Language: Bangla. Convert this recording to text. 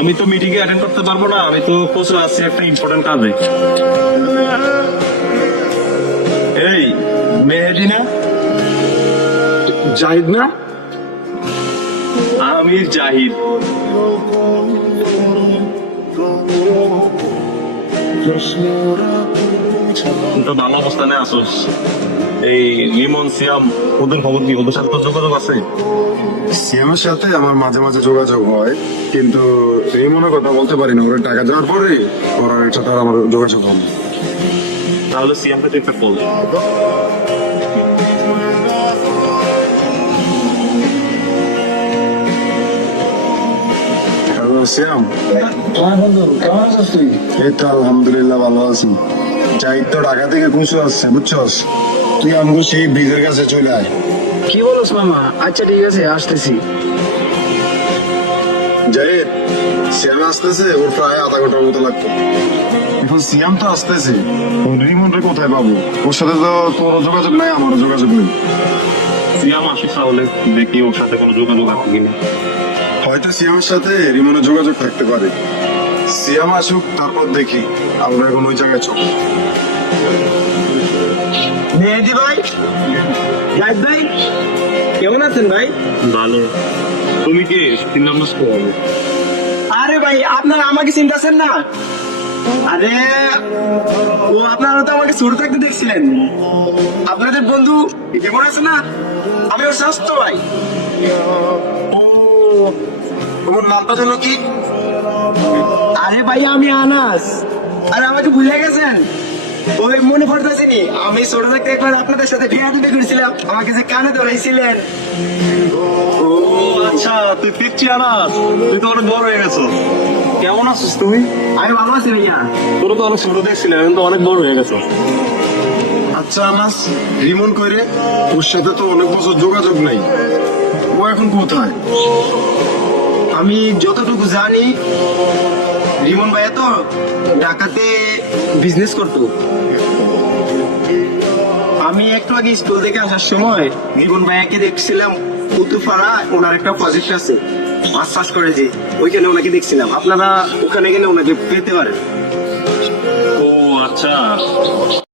আমি তো মিটিং এ অ্যাটেন্ড করতে পারবো না, আমি তো প্রচুর আছি একটা ইম্পর্টেন্ট কাজে। এই মেহেদি না? জাহিদ না? আমি জাহিদ। তো ভালো অবস্থানে আসোস। এই লিমন সিয়াম ওদের খবর কি? ওদের সাথে তো যোগাযোগ আছে? সিএমের সাথে আমার মাঝে মাঝে যোগাযোগ হয়, কিন্তু এই মনে কথা বলতে পারি না। ওরা টাকা দেওয়ার পরে ওরা সাথে আর আমার যোগাযোগ হয় না। তাহলে সিয়ামকে তুই একটা কল দে। হ্যালো সিয়াম। হ্যাঁ বন্ধু, কেমন আছিস তুই? এই তো আলহামদুলিল্লাহ ভালো আছি। জাহিদ তো ঢাকা থেকে খুশি আসছে, বুঝছস? তুই আমাকে সেই ব্রিজের কাছে চলে আয়। কি বলছ মামা? আচ্ছা ঠিক আছে, আসতেছি। জাহিদ, সিয়াম আসতেছে, ওর প্রায় আধা ঘন্টার মতো লাগতো। এখন সিয়াম তো আসতেছে, রিমনরে কোথায় পাবো? ওর সাথে তো তোর যোগাযোগ নাই, আমারও যোগাযোগ নেই। সিয়াম আসিস তাহলে, দেখি ওর সাথে কোনো যোগাযোগ আছে কিনা। হয়তো সিয়ামের সাথে রিমনের যোগাযোগ থাকতে পারে। সিয়াম আসুক, তারপর দেখি। আমরা এখন ওই জায়গায় চল। মেহেদি ভাই, জাহিদ ভাই, কেমন আছেন ভাই? ভালো। তুমি কে? তিন নম্বর স্কোর। আরে ভাই, আপনারা আমাকে চিনতেছেন না? আরে ও, আপনারা তো আমাকে ছোট থাকতে দেখছিলেন। আপনাদের বন্ধু কেমন আছে না? আমি ওর স্বাস্থ্য ভাই। তোমার নামটা যেন কি? আরে ভাই, আমি আনাস। আরে আমাকে ভুলে গেছেন? ওই মনে পড়তেছে নি, আমি ছোট থাকতে একবার আপনাদের সাথে বিয়ে দিতে করেছিলাম, আমাকে যে কানে ধরাইছিলেন। ও আচ্ছা, তুই পিচ্ছি আনাস। তুই তো অনেক বড় হয়ে গেছো। কেমন আছিস তুমি? আমি ভালো আছি ভাইয়া। তোর তো অনেক ছোট দেখছিলে, এখন তো অনেক বড় হয়ে গেছো। আচ্ছা আনাস, রিমন কইরে? ওর সাথে তো অনেক বছর যোগাযোগ নাই। ও এখন কোথায়? আমি যতটুকু জানি, রিমন ভাইয়া তো ঢাকাতে বিজনেস করতো। আমি একটু আগে স্কুল থেকে আসার সময় রিমন ভাইয়াকে দেখছিলাম কুতুপাড়া, ওনার একটা প্রজেক্ট আছে মাছ চাষ করে, যে ওইখানে ওনাকে দেখছিলাম। আপনারা ওখানে গেলে ওনাকে পেতে পারেন। ও আচ্ছা।